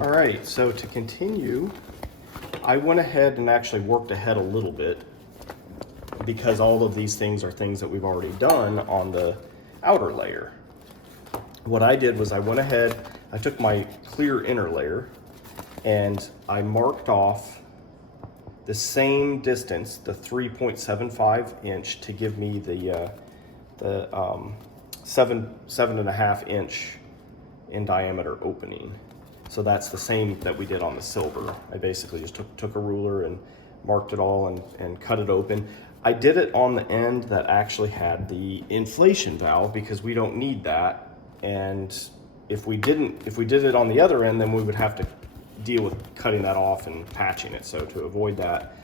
All right, so to continue, I went ahead and actually worked ahead a little bit because all of these things are things that we've already done on the outer layer. What I did was I went ahead, I took my clear inner layer and I marked off the same distance, the 3.75 inch, to give me the 7.5 inch in diameter opening. So that's the same that we did on the silver. I basically just took a ruler and marked it all and cut it open. I did it on the end that actually had the inflation valve because we don't need that. And if we did it on the other end, then we would have to deal with cutting that off and patching it. So to avoid that,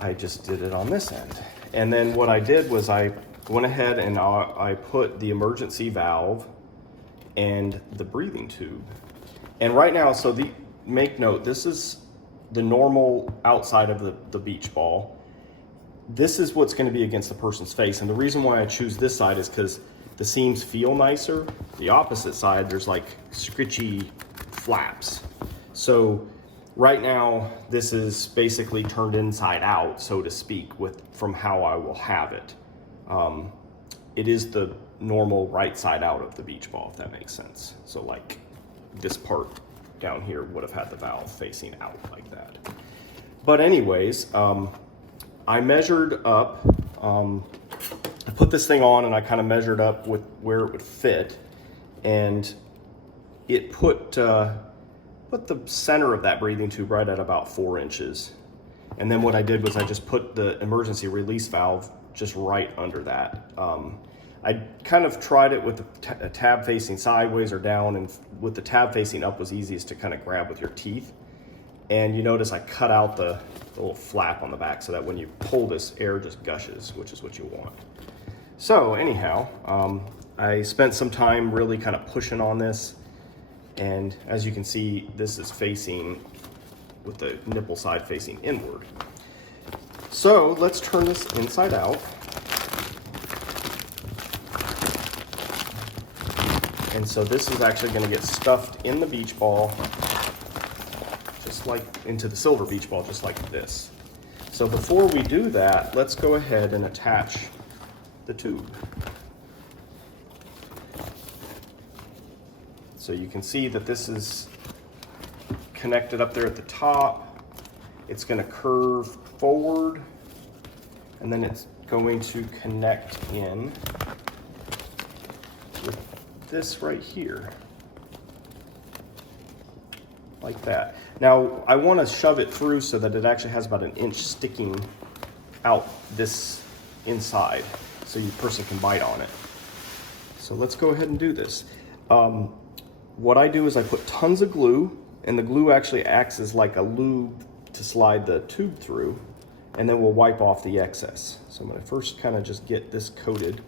I just did it on this end. And then what I did was I went ahead and I put the emergency valve and the breathing tube. And right now, so make note, this is the normal outside of the beach ball. This is what's going to be against the person's face. And the reason why I choose this side is because the seams feel nicer. The opposite side, there's like scritchy flaps. So right now, this is basically turned inside out, so to speak, from how I will have it. It is the normal right side out of the beach ball, if that makes sense. So like this part down here would have had the valve facing out like that. But anyways, I measured up, I put this thing on and I kind of measured up with where it would fit, and it put the center of that breathing tube right at about 4 inches. And then what I did was I just put the emergency release valve just right under that. I kind of tried it with a tab facing sideways or down, and with the tab facing up was easiest to kind of grab with your teeth. And you notice I cut out the little flap on the back so that when you pull this, air just gushes, which is what you want. So anyhow, I spent some time really kind of pushing on this. And as you can see, this is facing with the nipple side facing inward. So let's turn this inside out. And so this is actually going to get stuffed in the beach ball, just like into the silver beach ball, just like this. So before we do that, let's go ahead and attach the tube. So you can see that this is connected up there at the top. It's going to curve forward, and then it's going to connect in with this right here, like that. Now I want to shove it through so that it actually has about 1 inch sticking out this inside, so your person can bite on it. So let's go ahead and do this. What I do is I put tons of glue, and the glue actually acts as like a lube to slide the tube through, and then we'll wipe off the excess. So I'm going to first kind of just get this coated,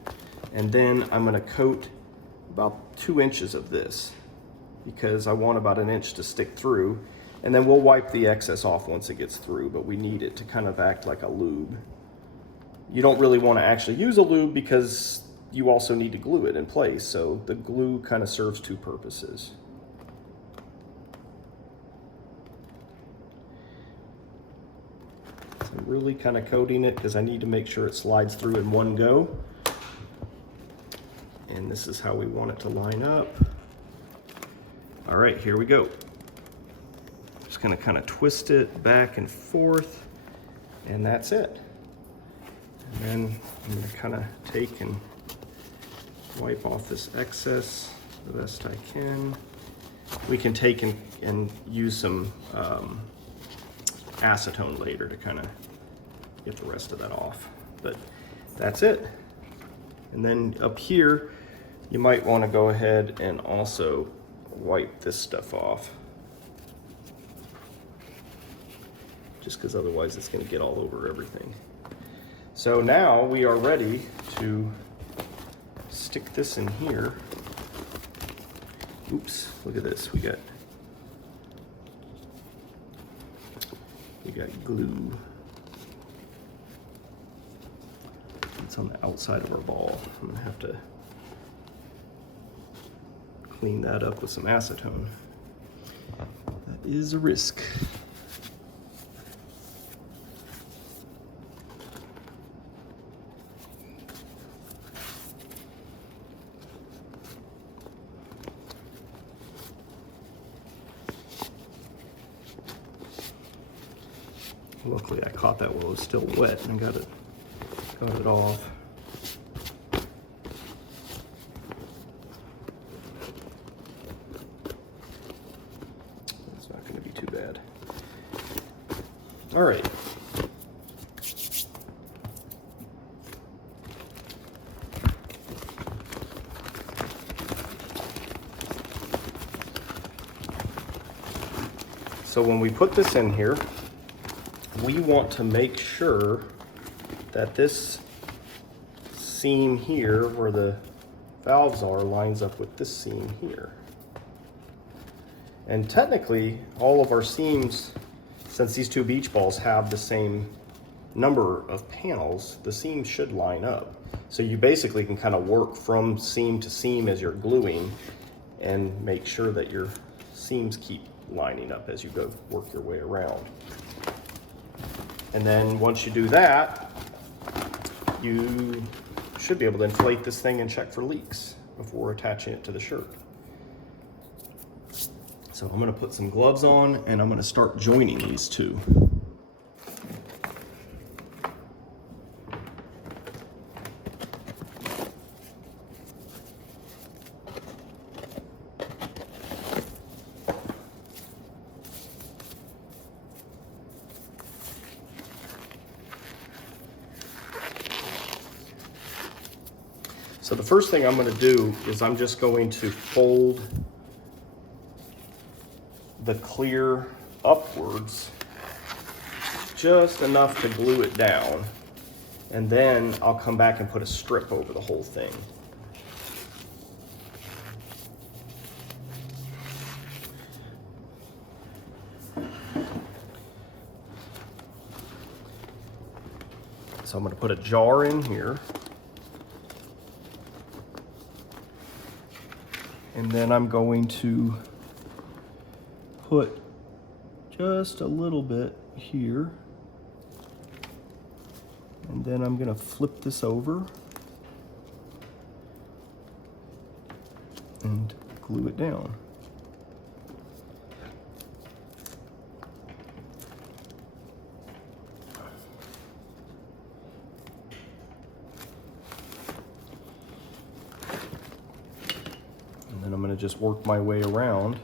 and then I'm going to coat about 2 inches of this because I want about 1 inch to stick through, and then we'll wipe the excess off once it gets through, but we need it to kind of act like a lube. You don't really want to actually use a lube because you also need to glue it in place, so the glue kind of serves two purposes. So I'm really kind of coating it because I need to make sure it slides through in one go. And this is how we want it to line up. All right, here we go. Just gonna kind of twist it back and forth, and that's it. And then I'm gonna kind of take and wipe off this excess the best I can. We can take and use some acetone later to kind of get the rest of that off. But that's it. And then up here, you might want to go ahead and also wipe this stuff off, just because otherwise it's going to get all over everything. So now we are ready to stick this in here. Oops, look at this. We got glue. It's on the outside of our ball. I'm gonna have to clean that up with some acetone. That is a risk. Luckily I caught that while it was still wet and got it off. It's not going to be too bad. All right. So when we put this in here, we want to make sure that this seam here where the valves are lines up with this seam here. And technically, all of our seams, since these two beach balls have the same number of panels, the seams should line up. So you basically can kind of work from seam to seam as you're gluing and make sure that your seams keep lining up as you go work your way around. And then once you do that, you should be able to inflate this thing and check for leaks before attaching it to the shirt. So I'm going to put some gloves on and I'm going to start joining these two. So the first thing I'm going to do is I'm just going to fold the clear upwards just enough to glue it down, and then I'll come back and put a strip over the whole thing. So I'm going to put a jar in here. And then I'm going to put just a little bit here. And then I'm going to flip this over and glue it down. And I'm going to just work my way around.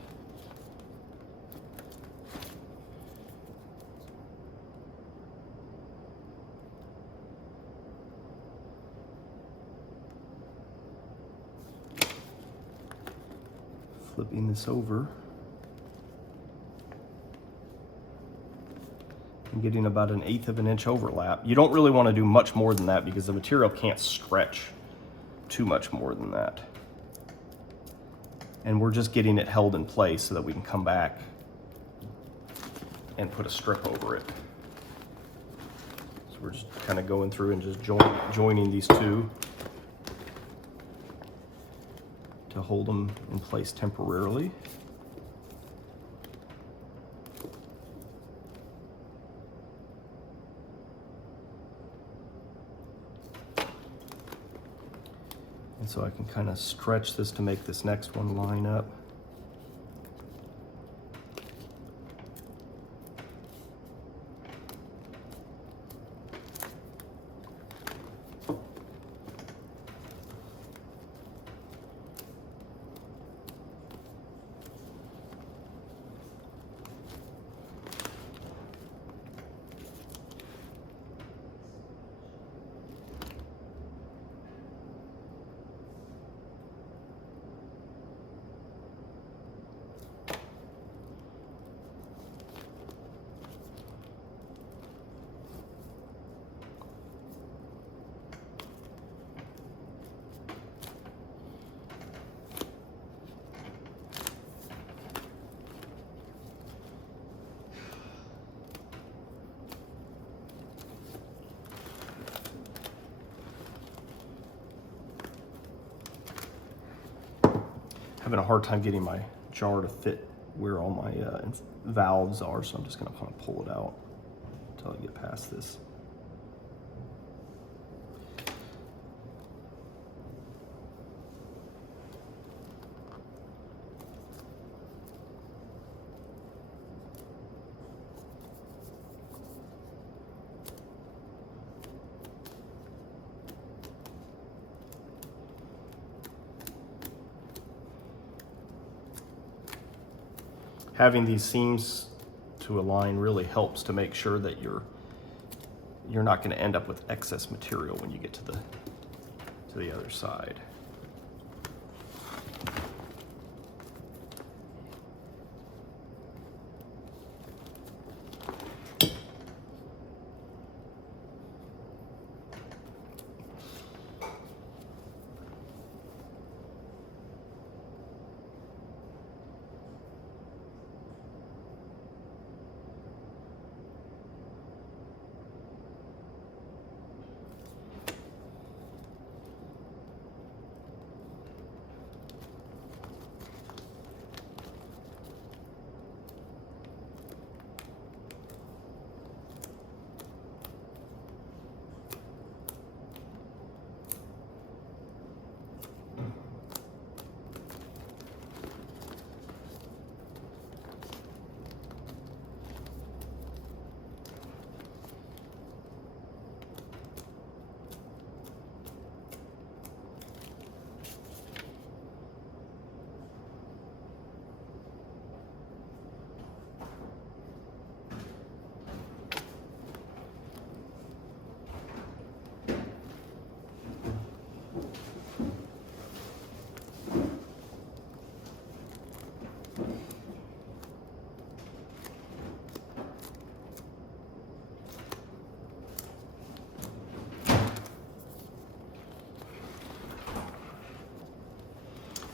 Flipping this over. And getting about 1/8 of an inch overlap. You don't really want to do much more than that because the material can't stretch too much more than that. And we're just getting it held in place so that we can come back and put a strip over it. So we're just kind of going through and just joining these two to hold them in place temporarily. And so I can kind of stretch this to make this next one line up. Having a hard time getting my jar to fit where all my valves are, so I'm just going to kind of pull it out until I get past this. Having these seams to align really helps to make sure that you're not going to end up with excess material when you get to the other side.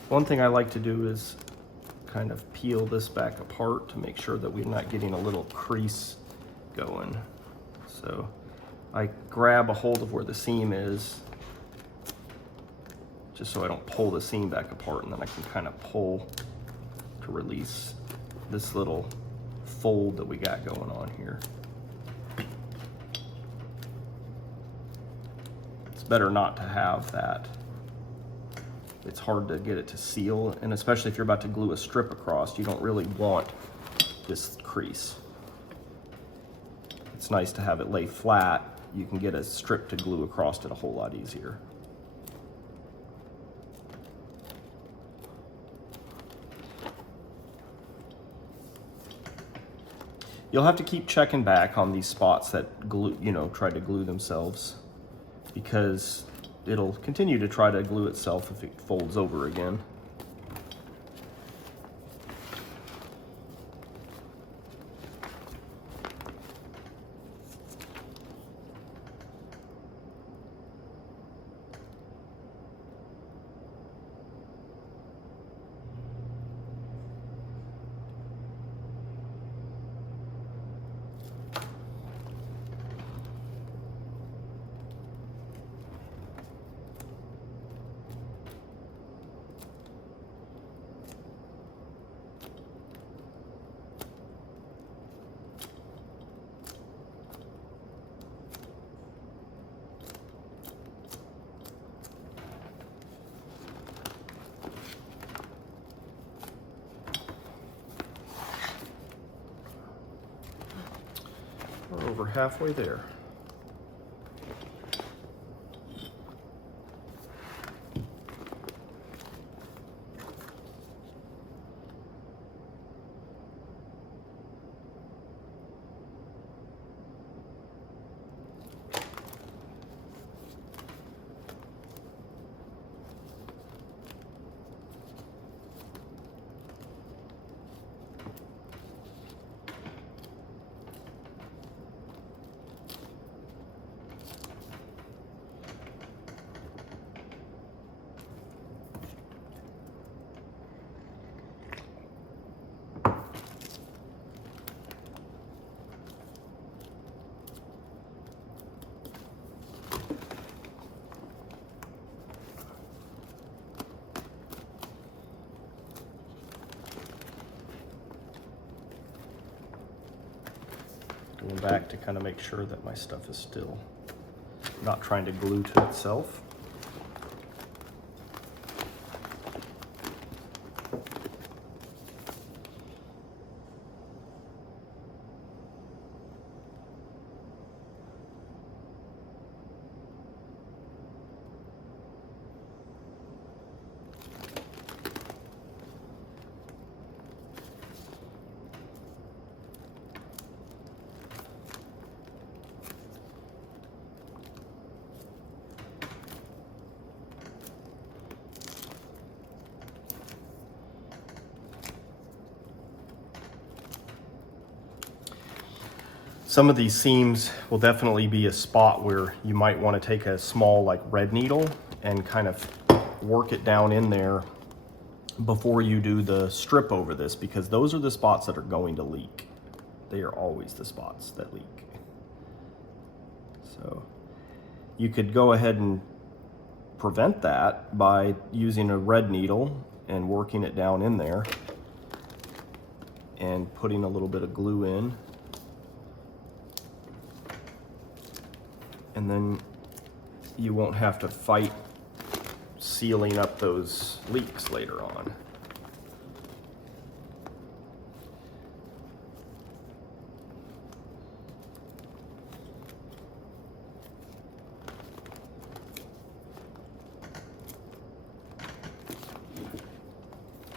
One thing I like to do is kind of peel this back apart to make sure that we're not getting a little crease going. So I grab a hold of where the seam is, just so I don't pull the seam back apart, and then I can kind of pull to release this little fold that we got going on here. It's better not to have that. It's hard to get it to seal, and especially if you're about to glue a strip across, you don't really want this crease. It's nice to have it lay flat. You can get a strip to glue across it a whole lot easier. You'll have to keep checking back on these spots that glue, try to glue themselves, because it'll continue to try to glue itself if it folds over again. We're over halfway there. Going back to kind of make sure that my stuff is still not trying to glue to itself. Some of these seams will definitely be a spot where you might want to take a small like red needle and kind of work it down in there before you do the strip over this, because those are the spots that are going to leak. They are always the spots that leak. So you could go ahead and prevent that by using a red needle and working it down in there and putting a little bit of glue in. And then you won't have to fight sealing up those leaks later on.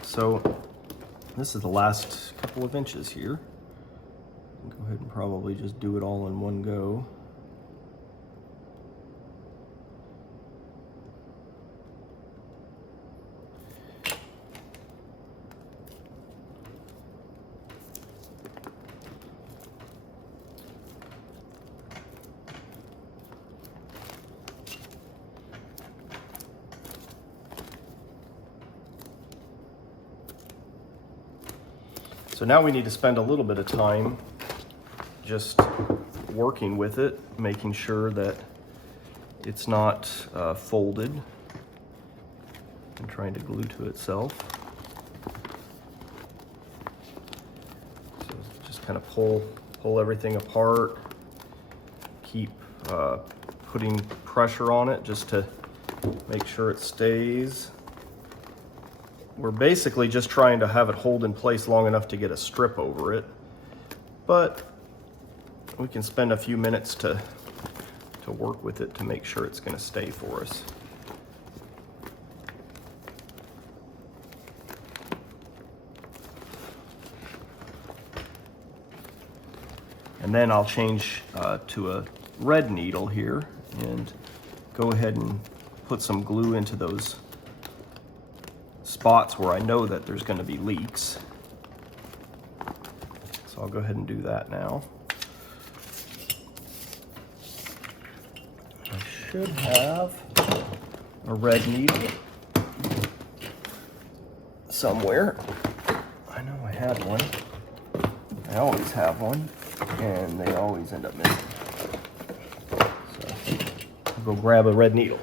So this is the last couple of inches here. Go ahead and probably just do it all in one go. So now we need to spend a little bit of time just working with it, making sure that it's not folded and trying to glue to itself. So just kind of pull everything apart, keep putting pressure on it just to make sure it stays. We're basically just trying to have it hold in place long enough to get a strip over it, but we can spend a few minutes to work with it to make sure it's going to stay for us. And then I'll change to a red needle here and go ahead and put some glue into those spots where I know that there's going to be leaks. So I'll go ahead and do that now. I should have a red needle somewhere. I know I had one. I always have one, and they always end up missing. So I'll go grab a red needle.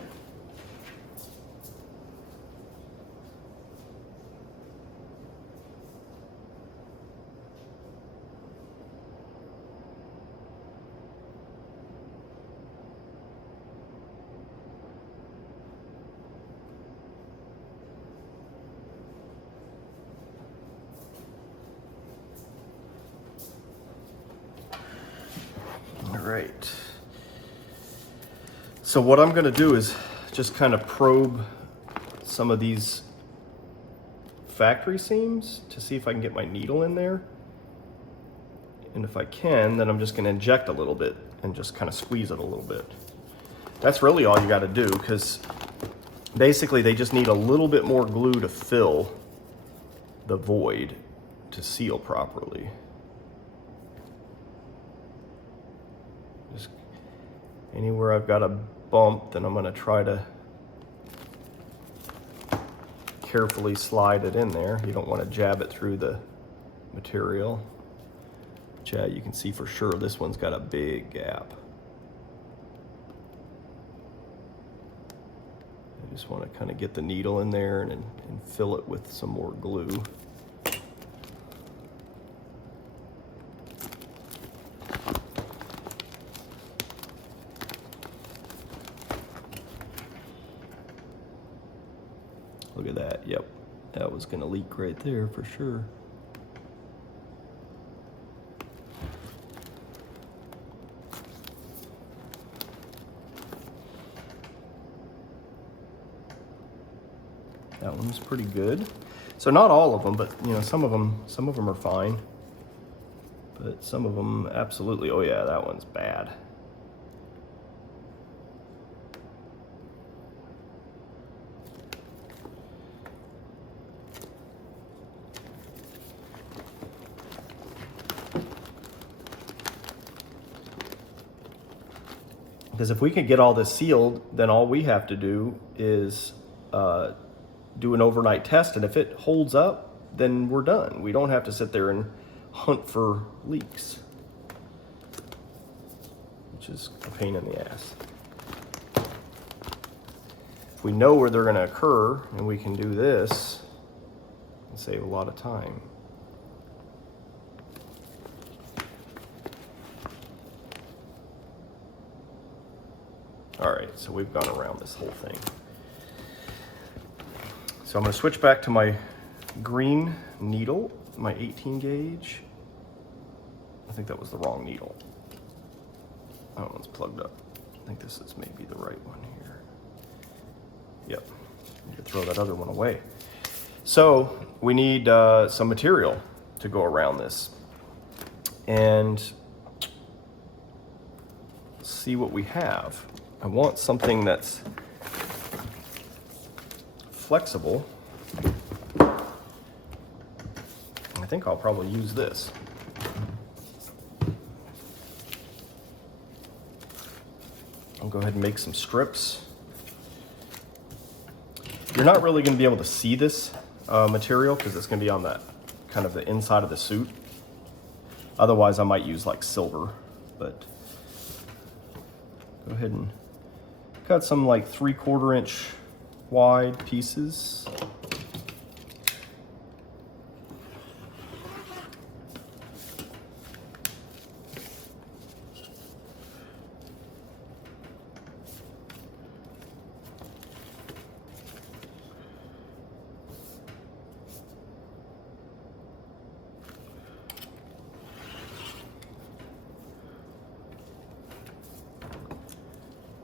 Right. So what I'm going to do is just kind of probe some of these factory seams to see if I can get my needle in there. And if I can, then I'm just going to inject a little bit and just kind of squeeze it a little bit. That's really all you got to do, because basically they just need a little bit more glue to fill the void to seal properly. Just anywhere I've got a bump, then I'm going to try to carefully slide it in there. You don't want to jab it through the material. But yeah, you can see for sure this one's got a big gap. I just want to kind of get the needle in there and fill it with some more glue. Look at that. Yep, that was gonna leak right there for sure. That one's pretty good. So not all of them, but you know, some of them are fine. But some of them absolutely, oh yeah, that one's bad. Because if we can get all this sealed, then all we have to do is do an overnight test, and if it holds up, then we're done. We don't have to sit there and hunt for leaks, which is a pain in the ass. If we know where they're gonna occur, and we can do this, and save a lot of time. All right, so we've gone around this whole thing. So I'm gonna switch back to my green needle, my 18 gauge. I think that was the wrong needle. That one's plugged up. I think this is maybe the right one here. Yep, need to throw that other one away. So we need some material to go around this. And see what we have. I want something that's flexible. I think I'll probably use this. I'll go ahead and make some strips. You're not really going to be able to see this material because it's going to be on that kind of the inside of the suit. Otherwise, I might use like silver, but go ahead and cut some like 3/4 inch wide pieces.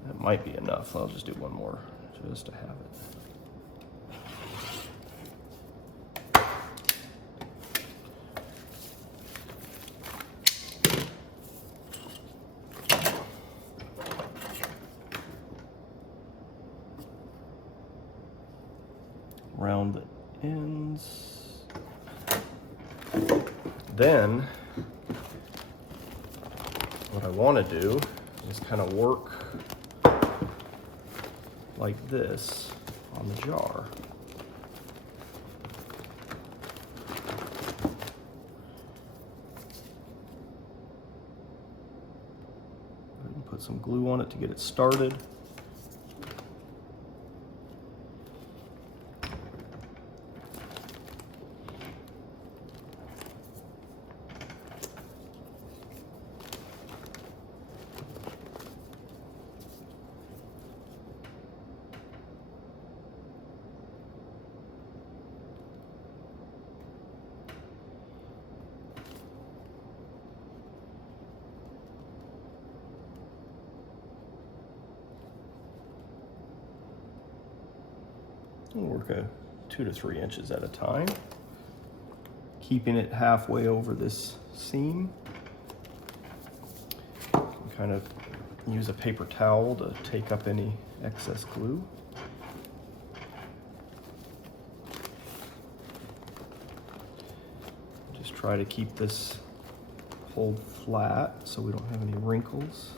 That might be enough. I'll just do one more just to have it. Round the ends. Then what I want to do is kind of work like this on the jar. Put some glue on it to get it started. We'll work 2 to 3 inches at a time, keeping it halfway over this seam. Kind of use a paper towel to take up any excess glue. Just try to keep this hold flat so we don't have any wrinkles.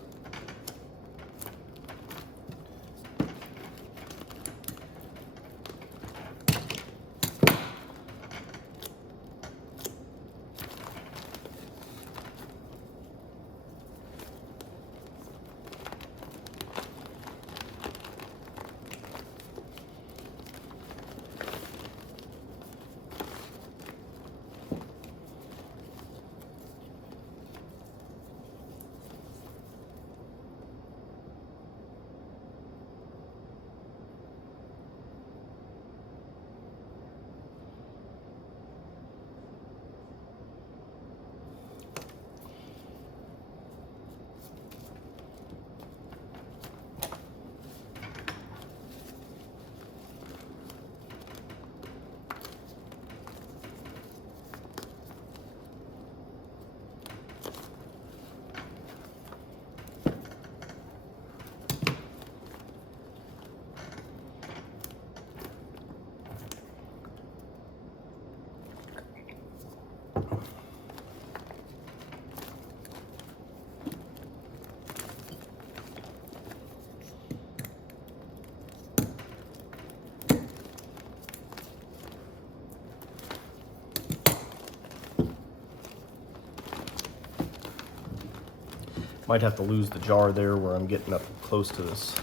Might have to lose the jar there where I'm getting up close to this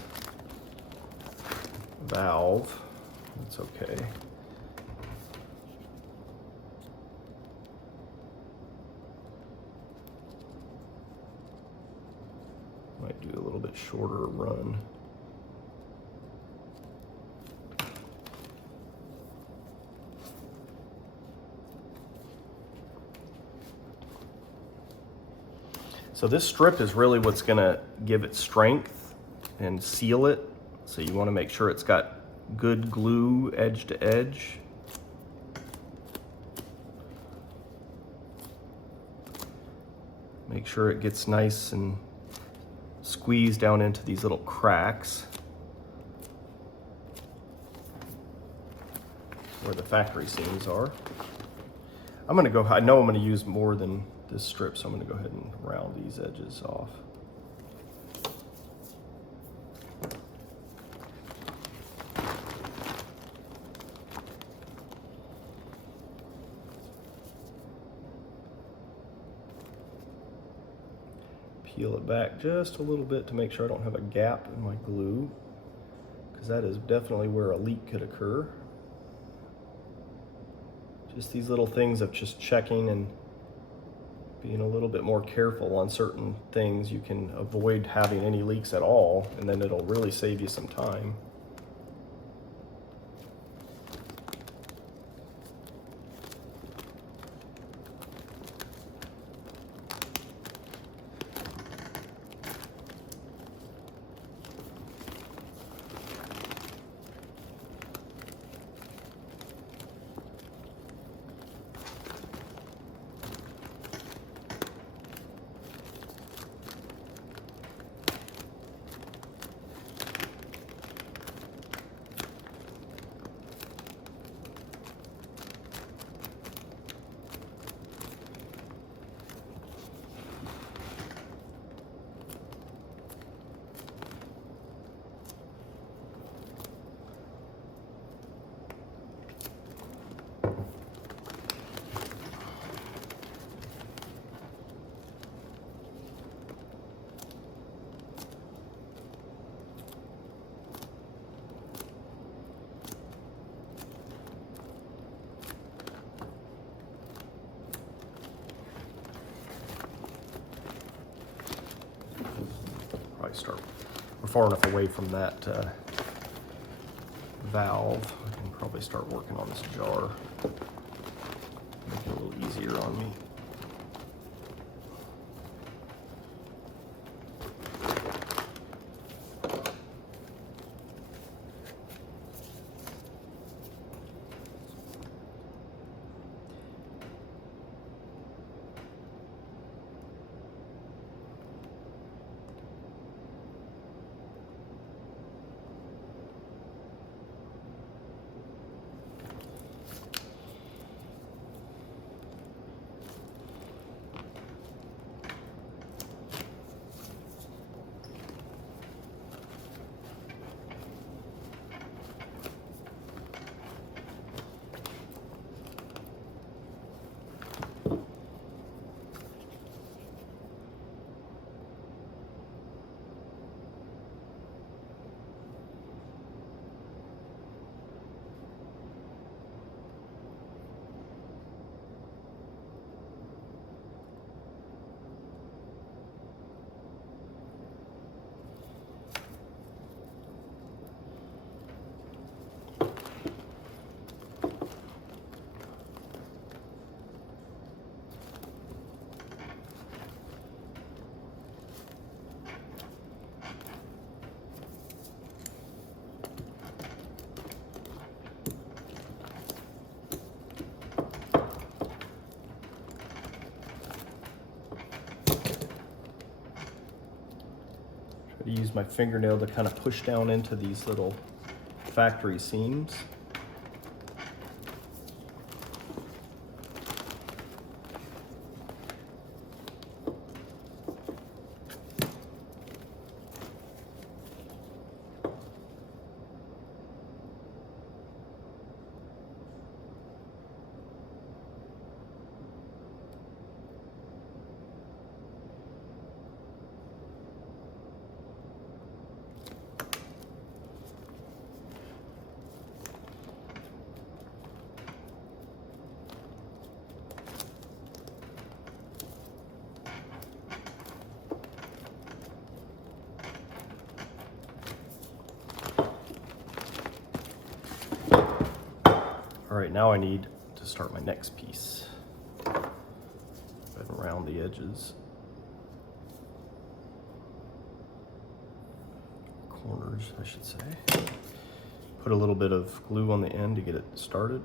valve. That's okay. Might do a little bit shorter run. So this strip is really what's gonna give it strength and seal it. So you wanna make sure it's got good glue edge to edge. Make sure it gets nice and squeezed down into these little cracks where the factory seams are. I know I'm gonna use more than this strip, so I'm gonna go ahead and round these edges off. Peel it back just a little bit to make sure I don't have a gap in my glue, because that is definitely where a leak could occur. Just these little things of just checking and being a little bit more careful on certain things, you can avoid having any leaks at all, and then it'll really save you some time. Start. We're far enough away from that valve. I can probably start working on this jar. Make it a little easier on me. Use my fingernail to kind of push down into these little factory seams. right, now I need to start my next piece. Go ahead and round the edges. Corners, I should say. Put a little bit of glue on the end to get it started.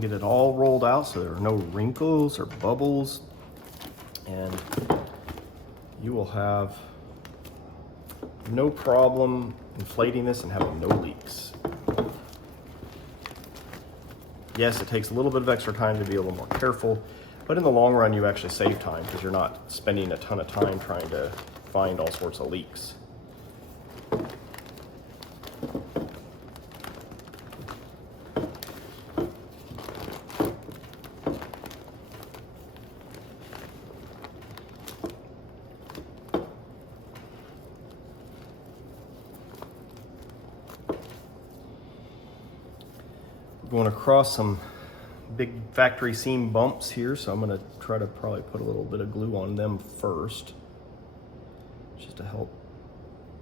Get it all rolled out so there are no wrinkles or bubbles, and you will have no problem inflating this and having no leaks. Yes, it takes a little bit of extra time to be a little more careful, but in the long run you actually save time because you're not spending a ton of time trying to find all sorts of leaks. Going across some big factory seam bumps here, so I'm going to try to probably put a little bit of glue on them first, just to help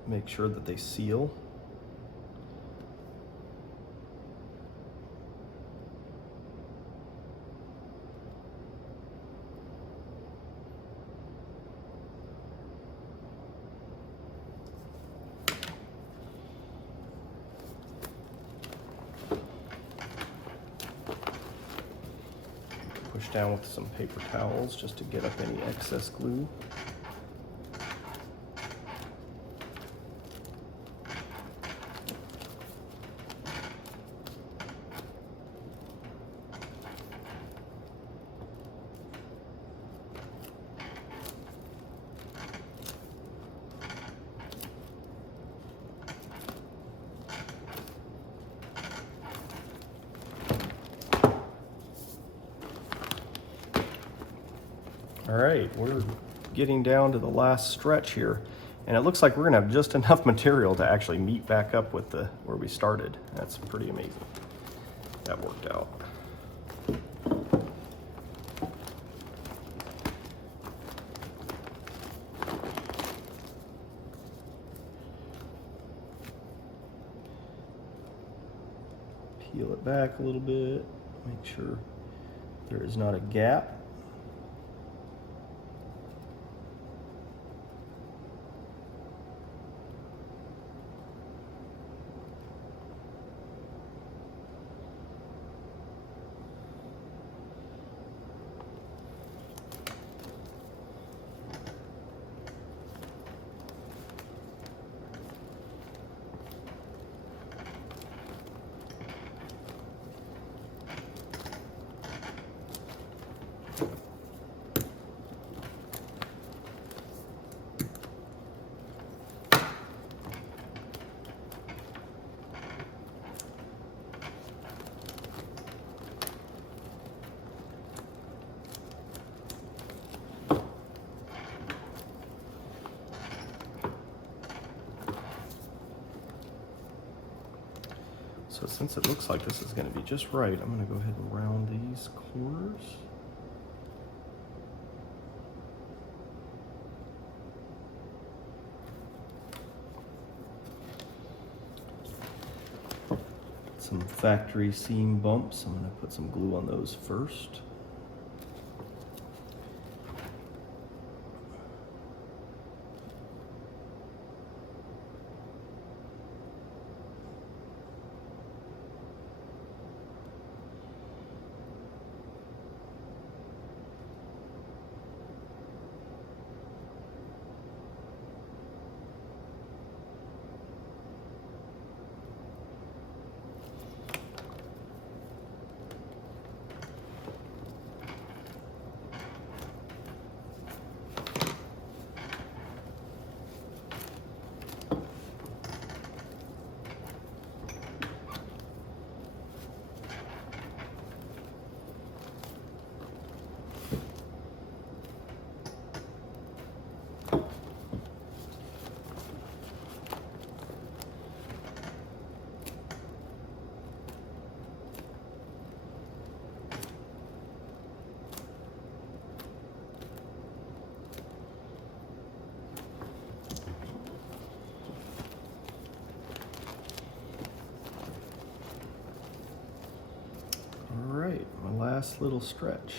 make sure that they seal. down with some paper towels just to get up any excess glue. All right, we're getting down to the last stretch here, and it looks like we're gonna have just enough material to actually meet back up with where we started. That's pretty amazing. That worked out. Peel it back a little bit, make sure there is not a gap. So since it looks like this is going to be just right, I'm going to go ahead and round these corners. Some factory seam bumps. I'm going to put some glue on those first. Last little stretch.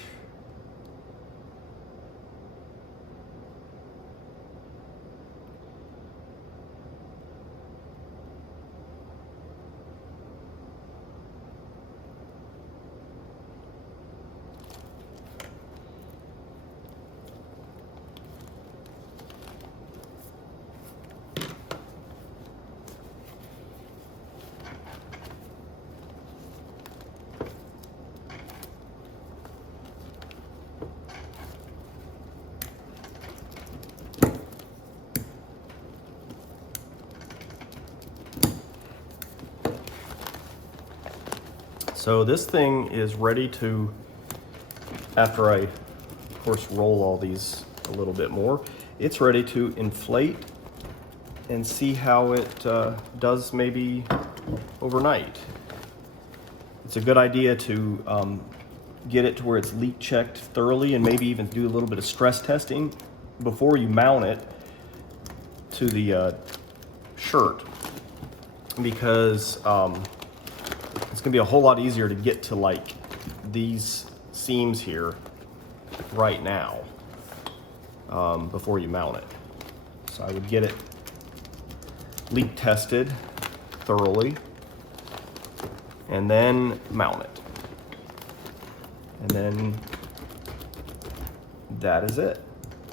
So this thing is ready to, after I, of course, roll all these a little bit more, it's ready to inflate and see how it does maybe overnight. It's a good idea to get it to where it's leak checked thoroughly and maybe even do a little bit of stress testing before you mount it to the shirt, because it's gonna be a whole lot easier to get to like these seams here right now before you mount it. So I would get it leak tested thoroughly and then mount it. And then that is it.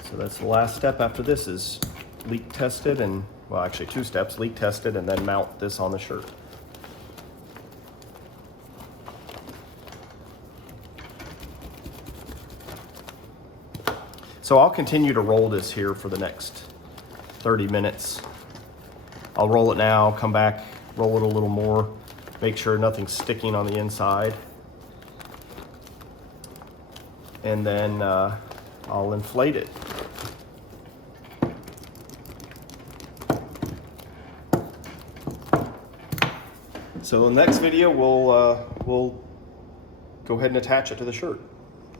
So that's the last step after this is leak tested and, well, actually 2 steps, leak tested and then mount this on the shirt. So I'll continue to roll this here for the next 30 minutes. I'll roll it now, come back, roll it a little more, make sure nothing's sticking on the inside. And then I'll inflate it. So in the next video, we'll go ahead and attach it to the shirt.